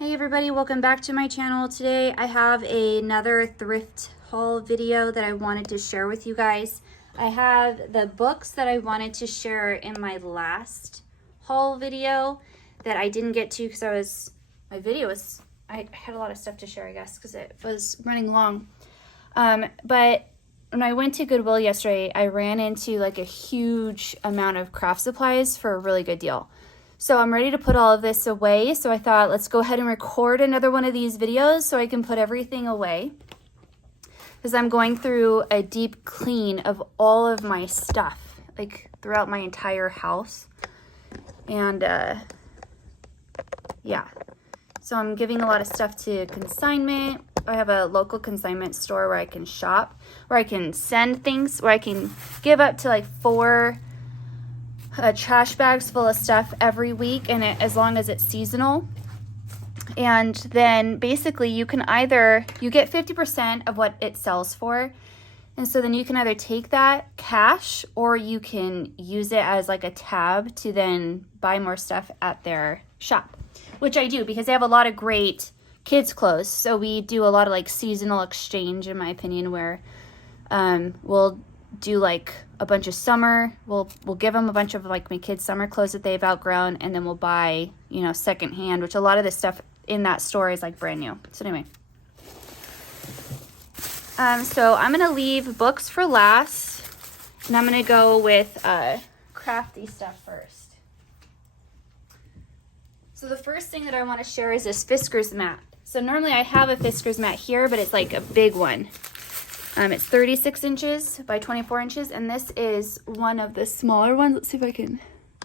Hey everybody, welcome back to my channel. Today I have another thrift haul video that I wanted to share with you guys. I have the books that I wanted to share in my last haul video that I didn't get to because I had a lot of stuff to share, I guess, because it was running long. But when I went to Goodwill yesterday, I ran into like a huge amount of craft supplies for a really good deal. So I'm ready to put all of this away. So I thought, let's go ahead and record another one of these videos so I can put everything away. Because I'm going through a deep clean of all of my stuff, like throughout my entire house. And yeah, so I'm giving a lot of stuff to consignment. I have a local consignment store where I can shop, where I can send things, where I can give up to like 4 trash bags full of stuff every week, and as long as it's seasonal. And then basically you get 50% of what it sells for, and so then you can either take that cash or you can use it as like a tab to then buy more stuff at their shop, which I do because they have a lot of great kids clothes. So we do a lot of like seasonal exchange, in my opinion, where we'll do like a bunch of summer, we'll give them a bunch of like my kids' summer clothes that they've outgrown, and then we'll buy, you know, secondhand, which a lot of the stuff in that store is like brand new. So anyway, so I'm gonna leave books for last, and I'm gonna go with crafty stuff first. So the first thing that I want to share is this Fisker's mat. So normally I have a Fisker's mat here, but it's like a big one. It's 36 inches by 24 inches, and this is one of the smaller ones. Let's see if I can,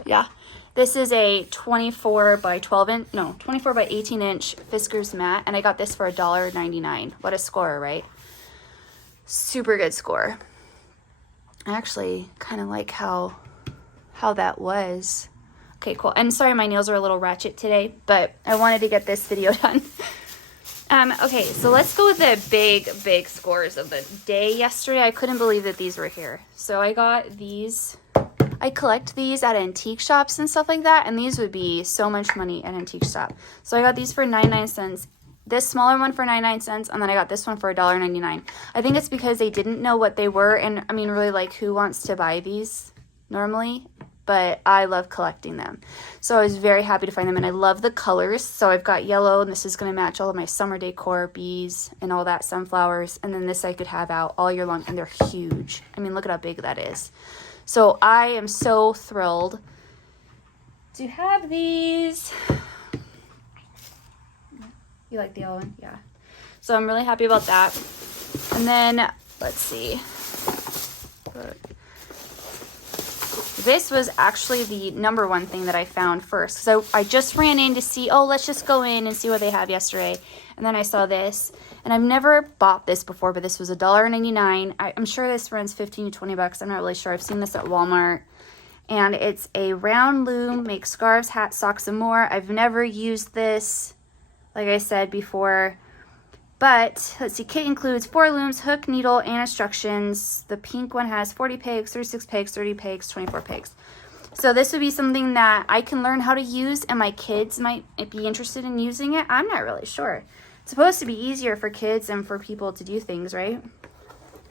yeah. This is a 24 by 18 inch Fisker's mat, and I got this for $1.99. What a score, right? Super good score. I actually kind of like how that was. Okay, cool. And sorry, my nails are a little ratchet today, but I wanted to get this video done. Okay, so let's go with the big scores of the day yesterday. I couldn't believe that these were here. So I got these. I collect these at antique shops and stuff like that, and these would be so much money at an antique shop. So I got these for 99 cents. This smaller one for 99 cents, and then I got this one for $1.99. I think it's because they didn't know what they were, and I mean, really, like, who wants to buy these normally? But I love collecting them. So I was very happy to find them, and I love the colors. So I've got yellow, and this is going to match all of my summer decor, bees, and all that, sunflowers. And then this I could have out all year long, and they're huge. I mean, look at how big that is. So I am so thrilled to have these. You like the yellow one? Yeah. So I'm really happy about that. And then, let's see. This was actually the number one thing that I found first. So I just ran in to see, oh, let's just go in and see what they have yesterday. And then I saw this, and I've never bought this before, but this was $1.99. I'm sure this runs 15 to 20 bucks. I'm not really sure. I've seen this at Walmart. And it's a round loom, makes scarves, hats, socks, and more. I've never used this, like I said before. But let's see, kit includes 4 looms, hook, needle, and instructions. The pink one has 40 pegs, 36 pegs, 30 pegs, 24 pegs. So this would be something that I can learn how to use, and my kids might be interested in using it. I'm not really sure. It's supposed to be easier for kids and for people to do things, right?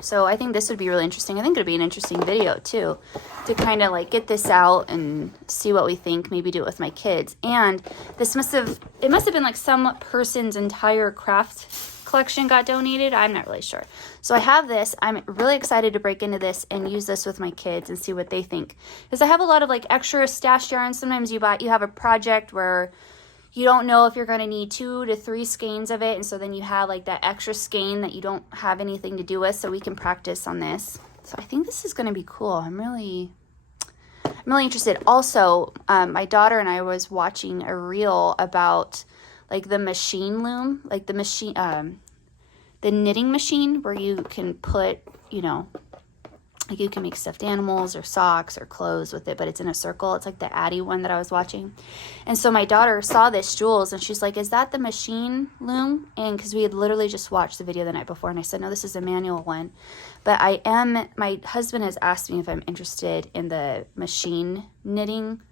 So I think this would be really interesting. I think it would be an interesting video too, to kind of like get this out and see what we think, maybe do it with my kids. And this must have been like some person's entire craft collection got donated. I'm not really sure. So I have this. I'm really excited to break into this and use this with my kids and see what they think. Because I have a lot of like extra stash yarn. Sometimes you have a project where you don't know if you're going to need 2 to 3 skeins of it, and so then you have like that extra skein that you don't have anything to do with, so we can practice on this. So I think this is going to be cool. I'm really interested. Also, my daughter and I was watching a reel about like the machine loom, like the machine, the knitting machine where you can put, you know, like you can make stuffed animals or socks or clothes with it, but it's in a circle. It's like the Addie one that I was watching. And so my daughter saw this, Jules, and she's like, is that the machine loom? And because we had literally just watched the video the night before, and I said, no, this is a manual one. But my husband has asked me if I'm interested in the machine knitting.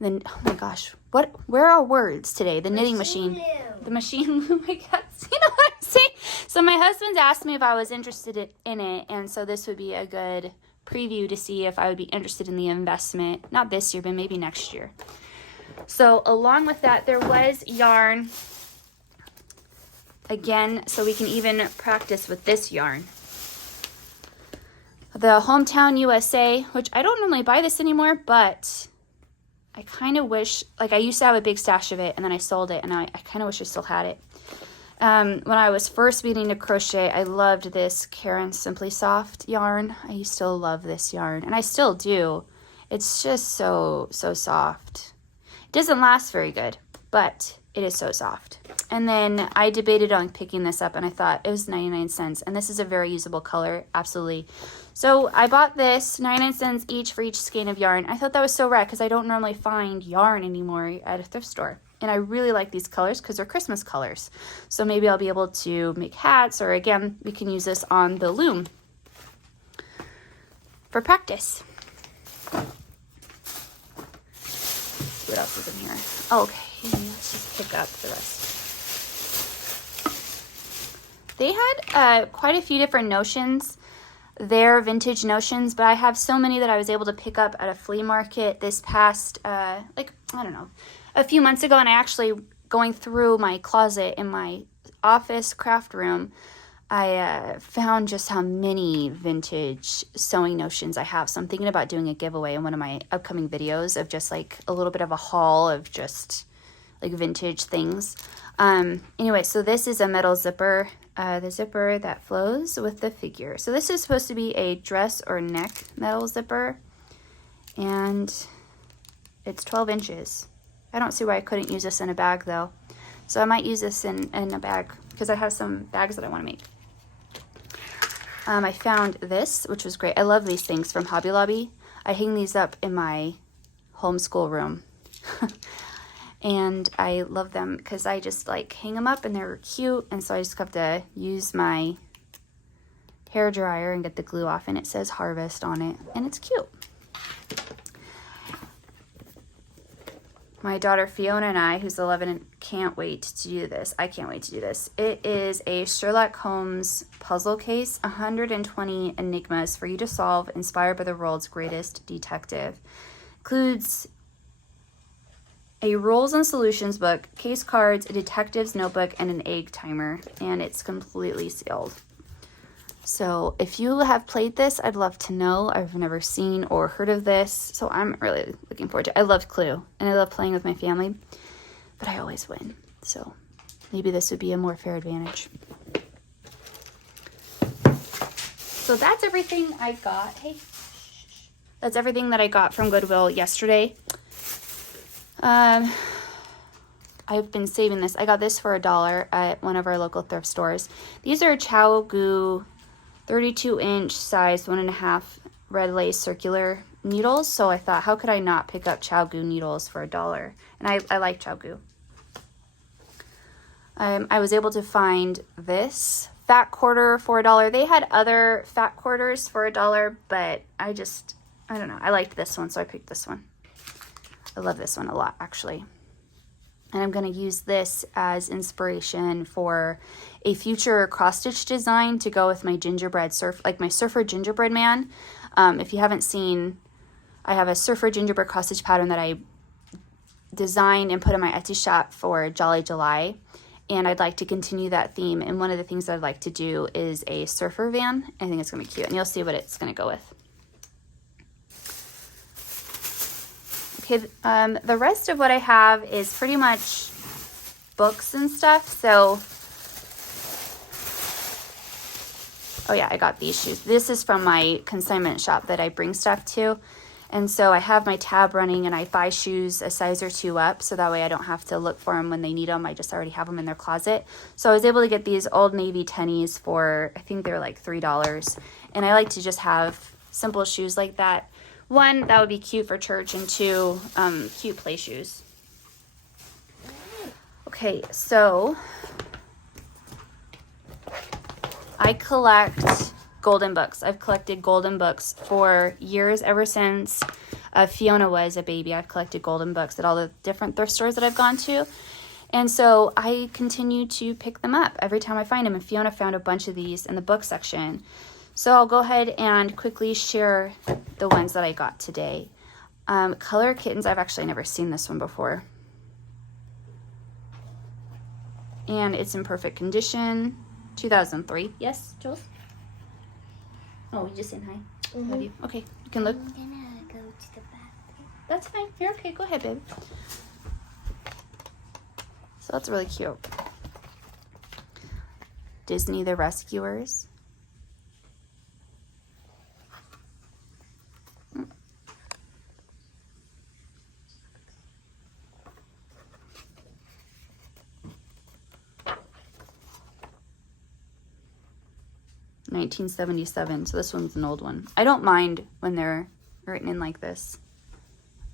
Then, oh my gosh, where are words today? The knitting machine. The machine loom, I guess. You know what I'm saying? So my husband's asked me if I was interested in it, and so this would be a good preview to see if I would be interested in the investment. Not this year, but maybe next year. So along with that, there was yarn. Again, so we can even practice with this yarn. The Hometown USA, which I don't normally buy this anymore, but I kind of wish, like I used to have a big stash of it and then I sold it, and I kind of wish I still had it. When I was first beginning to crochet, I loved this Karen Simply Soft yarn. I used to love this yarn, and I still do. It's just so soft. It doesn't last very good, but it is so soft. And then I debated on picking this up, and I thought it was 99 cents, and this is a very usable color, absolutely. So I bought this, 99 cents each for each skein of yarn. I thought that was so rad because I don't normally find yarn anymore at a thrift store. And I really like these colors because they're Christmas colors. So maybe I'll be able to make hats, or again, we can use this on the loom for practice. Let's see what else is in here. Okay, let's just pick up the rest. They had quite a few different notions. They're vintage notions, but I have so many that I was able to pick up at a flea market this past, a few months ago. And I actually, going through my closet in my office craft room, I found just how many vintage sewing notions I have. So I'm thinking about doing a giveaway in one of my upcoming videos of just like a little bit of a haul of just like vintage things. Anyway, so this is a metal zipper. The zipper that flows with the figure. So this is supposed to be a dress or neck metal zipper, and it's 12 inches. I don't see why I couldn't use this in a bag though. So I might use this in a bag because I have some bags that I want to make. I found this, which was great. I love these things from Hobby Lobby. I hang these up in my homeschool room. And I love them because I just like hang them up and they're cute. And so I just have to use my hair dryer and get the glue off, and it says Harvest on it, and it's cute. My daughter Fiona and I, who's 11, can't wait to do this. I can't wait to do this. It is a Sherlock Holmes puzzle case, 120 enigmas for you to solve, inspired by the world's greatest detective. Includes a rules and solutions book, case cards, a detective's notebook, and an egg timer, and it's completely sealed. So if you have played this, I'd love to know. I've never seen or heard of this, so I'm really looking forward to it. I love Clue, and I love playing with my family, but I always win, so maybe this would be a more fair advantage. So that's everything I got. Hey, that's everything that I got from Goodwill yesterday. I've been saving this. I got this for $1 at one of our local thrift stores. These are Chow Goo 32-inch size 1.5 red lace circular needles. So I thought, how could I not pick up Chow Goo needles for $1? And I like Chow Goo. I was able to find this fat quarter for $1. They had other fat quarters for $1, but I don't know. I liked this one, so I picked this one. I love this one a lot, actually. And I'm going to use this as inspiration for a future cross-stitch design to go with my gingerbread my surfer gingerbread man. If you haven't seen, I have a surfer gingerbread cross-stitch pattern that I designed and put in my Etsy shop for Jolly July. And I'd like to continue that theme. And one of the things that I'd like to do is a surfer van. I think it's going to be cute. And you'll see what it's going to go with. Okay, the rest of what I have is pretty much books and stuff. So, oh yeah, I got these shoes. This is from my consignment shop that I bring stuff to. And so I have my tab running, and I buy shoes a size or 2 up, so that way I don't have to look for them when they need them. I just already have them in their closet. So I was able to get these Old Navy tennies for, I think they're like $3. And I like to just have simple shoes like that. 1, that would be cute for church, and 2, cute play shoes. Okay, so I collect golden books. I've collected golden books for years, ever since Fiona was a baby. I've collected golden books at all the different thrift stores that I've gone to. And so I continue to pick them up every time I find them. And Fiona found a bunch of these in the book section. So I'll go ahead and quickly share the ones that I got today. Color Kittens, I've actually never seen this one before. And it's in perfect condition. 2003. Yes, Jules? Oh, you just saying hi? Mm-hmm. Okay, you can look. I'm gonna go to the bathroom. That's fine. You're okay. Go ahead, babe. So that's really cute. Disney the Rescuers. Mm. $1977. So this one's an old one. I don't mind when they're written in like this.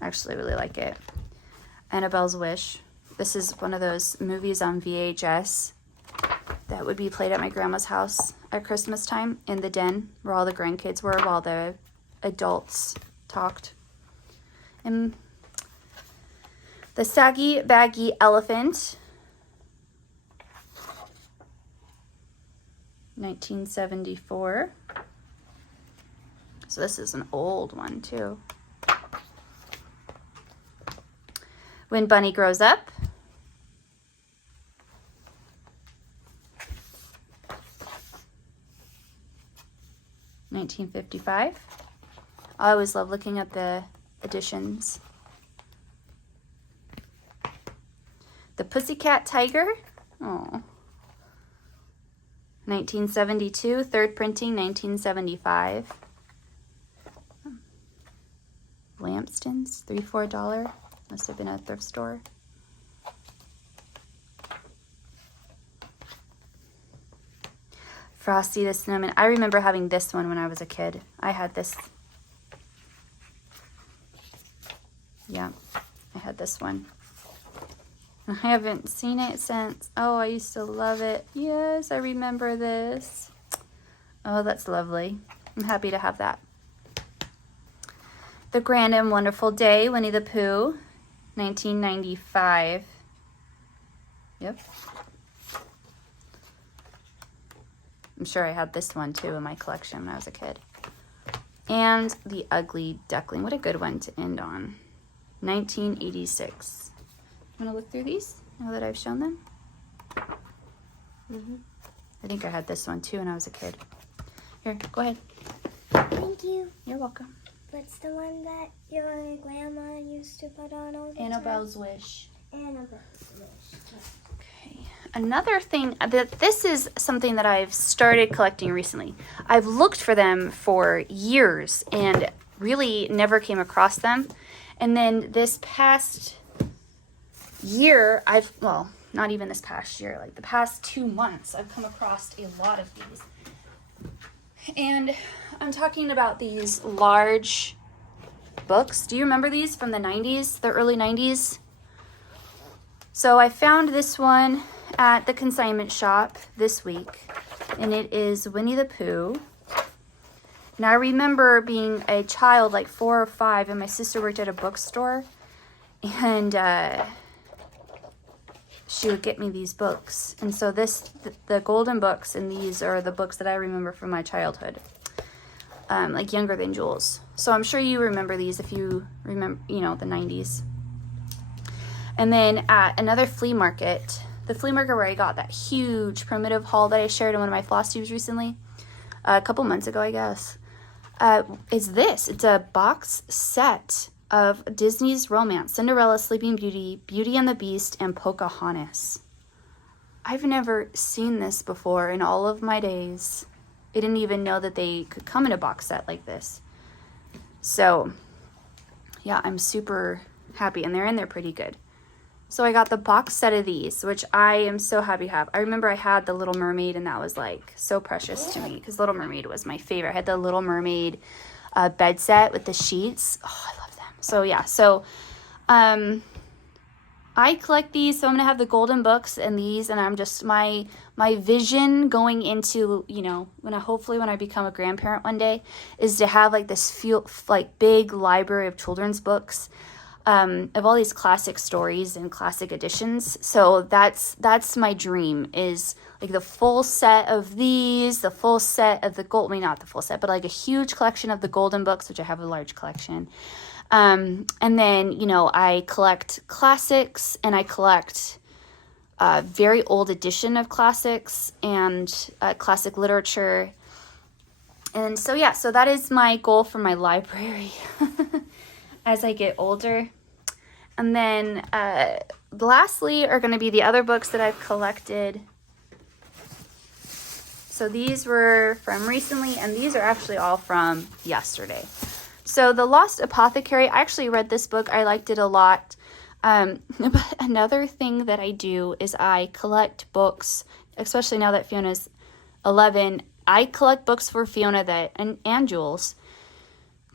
I actually really like it. Annabelle's Wish. This is one of those movies on VHS that would be played at my grandma's house at Christmas time in the den where all the grandkids were while the adults talked. And the Saggy Baggy Elephant. 1974. So this is an old one too. When Bunny Grows Up. $1955. I always love looking at the editions. The Pussycat Tiger. Oh. 1972. Third printing, 1975. Lampstons, $3-4. Must have been a thrift store. Frosty the Snowman. I remember having this one when I was a kid. I had this. Yeah, I had this one. I haven't seen it since. Oh, I used to love it. Yes, I remember this. Oh, that's lovely. I'm happy to have that. The Grand and Wonderful Day, Winnie the Pooh, 1995. Yep. I'm sure I had this one too in my collection when I was a kid. And The Ugly Duckling. What a good one to end on. 1986. Want to look through these now that I've shown them? Mm-hmm. I think I had this one too when I was a kid. Here, go ahead. Thank you. You're welcome. What's the one that your grandma used to put on all the Annabelle's Wish. Annabelle's Wish. Okay. Another thing, this is something that I've started collecting recently. I've looked for them for years and really never came across them. And then this past year, well, not even this past year, like the past 2 months, I've come across a lot of these. And I'm talking about these large books. Do you remember these from the 90s, the early 90s? So I found this one at the consignment shop this week, and it is Winnie the Pooh. And I remember being a child, like 4 or 5, and my sister worked at a bookstore, and she would get me these books. And so the golden books and these are the books that I remember from my childhood, like younger than Jules. So I'm sure you remember these if you remember, the 90s. And then at another flea market, the flea market where I got that huge primitive haul that I shared in one of my Flosstubes recently, a couple months ago, I guess, is this. It's a box set of Disney's romance, Cinderella, Sleeping Beauty, Beauty and the Beast, and Pocahontas. I've never seen this before in all of my days. I didn't even know that they could come in a box set like this. So, yeah, I'm super happy, and they're in there pretty good. So I got the box set of these, which I am so happy to have. I remember I had the Little Mermaid, and that was like so precious to me because Little Mermaid was my favorite. I had the Little Mermaid bed set with the sheets. Oh, I love them. So yeah, so I collect these, so I'm gonna have the golden books and these, and I'm just my vision going into, you know, hopefully when I become a grandparent one day, is to have like this big library of children's books, of all these classic stories and classic editions. So that's my dream, is like the full set of these, the full set of the gold, I mean, not the full set, but like a huge collection of the golden books, which I have a large collection. And then, you know, I collect classics, and I collect very old edition of classics and classic literature. And so, yeah, so that is my goal for my library as I get older. And then lastly are going to be the other books that I've collected. So these were from recently, and these are actually all from yesterday. So The Lost Apothecary, I actually read this book. I liked it a lot. But another thing that I do is I collect books, especially now that Fiona's 11. I collect books for Fiona and Jules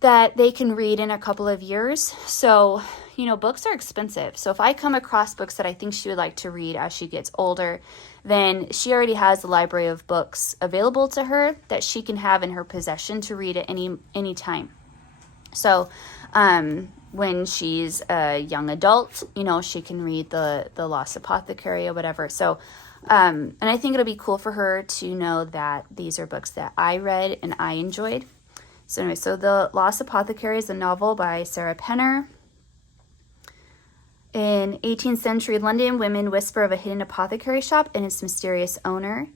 that they can read in a couple of years. So, you know, books are expensive. So if I come across books that I think she would like to read as she gets older, then she already has a library of books available to her that she can have in her possession to read at any time. So when she's a young adult, you know, she can read the Lost Apothecary or whatever. So, and I think it'll be cool for her to know that these are books that I read and I enjoyed. So anyway, so The Lost Apothecary is a novel by Sarah Penner. In 18th century London, women whisper of a hidden apothecary shop and its mysterious owner,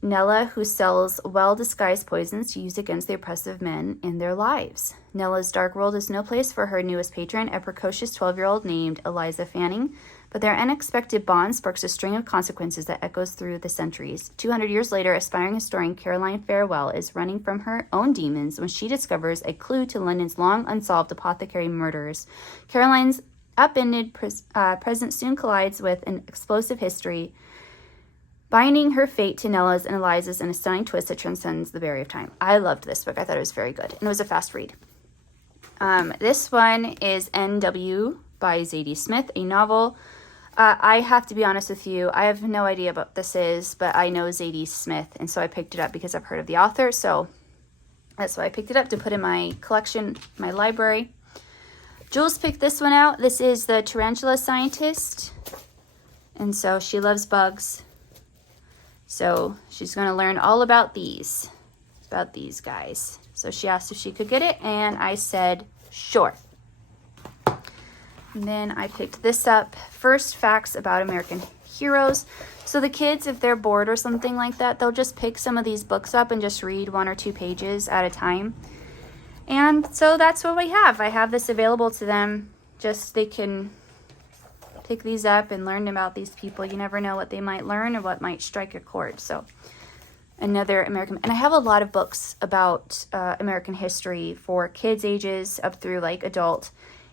Nella, who sells well-disguised poisons to use against the oppressive men in their lives. Nella's dark world is no place for her newest patron, a precocious 12-year-old named Eliza Fanning, but their unexpected bond sparks a string of consequences that echoes through the centuries. 200 years later, aspiring historian Caroline Farewell is running from her own demons when she discovers a clue to London's long unsolved apothecary murders. Caroline's upended present soon collides with an explosive history, binding her fate to Nella's and Eliza's in a stunning twist that transcends the barrier of time. I loved this book. I thought it was very good. And it was a fast read. This one is N.W. by Zadie Smith, a novel. I have to be honest with you. I have no idea what this is, but I know Zadie Smith, and so I picked it up because I've heard of the author. So that's why I picked it up, to put in my collection, my library. Jules picked this one out. This is The Tarantula Scientist. And so she loves bugs. So she's going to learn all about these guys. So she asked if she could get it, and I said, sure. And then I picked this up, First Facts About American Heroes. So the kids, if they're bored or something like that, they'll just pick some of these books up and just read 1 or 2 pages at a time. And so that's what we have. I have this available to them. Just they can pick these up and learn about these people. You never know what they might learn or what might strike a chord. So another American, and I have a lot of books about American history for kids ages up through like adult,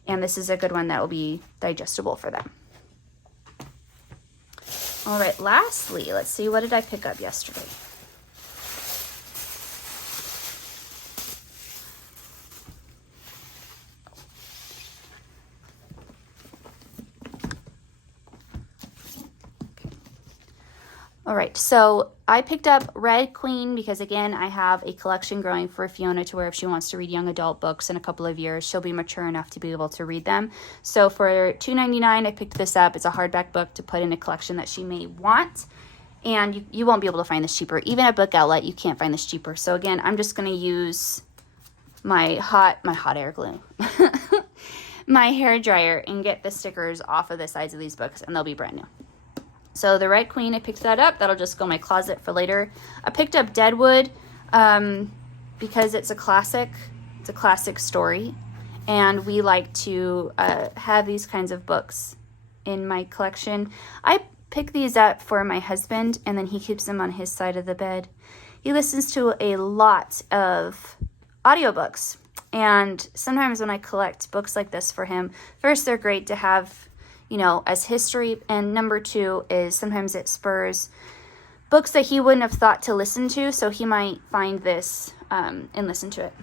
and this is a good one that will be digestible for them. All right, lastly, let's see, what did I pick up yesterday? All right, so I picked up Red Queen because, again, I have a collection growing for Fiona to where if she wants to read young adult books in a couple of years, she'll be mature enough to be able to read them. So for $2.99, I picked this up. It's a hardback book to put in a collection that she may want. And you won't be able to find this cheaper. Even at Book Outlet, you can't find this cheaper. So, again, I'm just going to use my hot air glue, my hair dryer, and get the stickers off of the sides of these books, and they'll be brand new. So the Red Queen, I picked that up. That'll just go in my closet for later. I picked up Deadwood because it's a classic. It's a classic story. And we like to have these kinds of books in my collection. I pick these up for my husband, and then he keeps them on his side of the bed. He listens to a lot of audiobooks. And sometimes when I collect books like this for him, first, they're great to have, you know, as history, and number 2 is sometimes it spurs books that he wouldn't have thought to listen to, so he might find this and listen to it.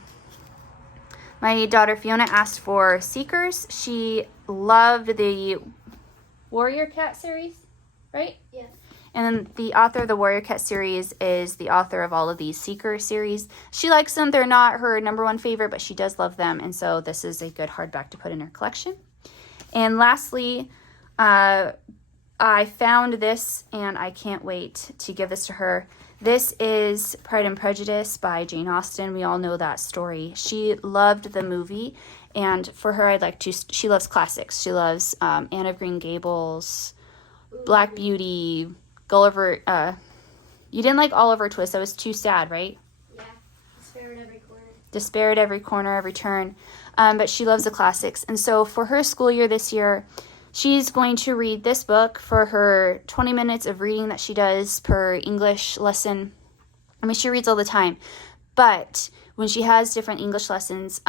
My daughter Fiona asked for Seekers. She loved the Warrior Cat series, right? Yes. And then the author of the Warrior Cat series is the author of all of these Seeker series. She likes them. They're not her number one favorite, but she does love them. And so this is a good hardback to put in her collection. And lastly, I found this, and I can't wait to give this to her. This is Pride and Prejudice by Jane Austen. We all know that story. She loved the movie, and for her, she loves classics. She loves Anne of Green Gables, Black Beauty, Gulliver. You didn't like Oliver Twist. That was too sad, right? Yeah. Despair at every corner. Despair at every corner, every turn. But she loves the classics. And so for her school year this year, she's going to read this book for her 20 minutes of reading that she does per English lesson. I mean, she reads all the time. But when she has different English lessons,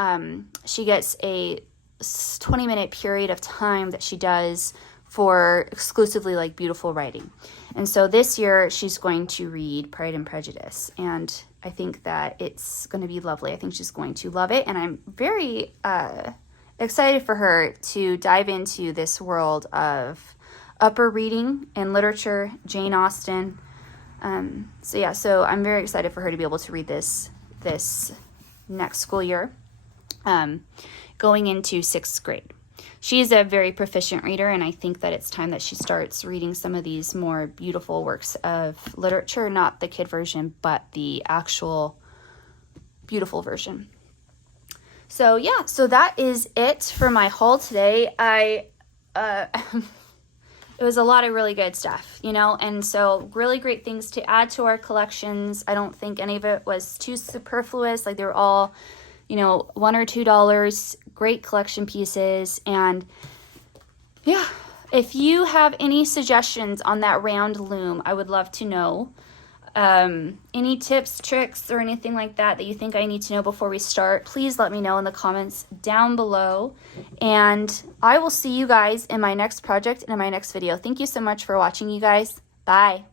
she gets a 20-minute period of time that she does for exclusively like beautiful writing. And so this year she's going to read Pride and Prejudice, and I think that it's going to be lovely. I think she's going to love it, and I'm very excited for her to dive into this world of upper reading and literature, Jane Austen. So I'm very excited for her to be able to read this next school year, going into 6th grade. She's a very proficient reader, and I think that it's time that she starts reading some of these more beautiful works of literature, not the kid version, but the actual beautiful version. So yeah, so that is it for my haul today. It was a lot of really good stuff, and so really great things to add to our collections. I don't think any of it was too superfluous. Like, they were all, $1 or $2, great collection pieces. And yeah, if you have any suggestions on that round loom, I would love to know. Any tips, tricks, or anything like that you think I need to know before we start, please let me know in the comments down below. And I will see you guys in my next project and in my next video. Thank you so much for watching, you guys. Bye.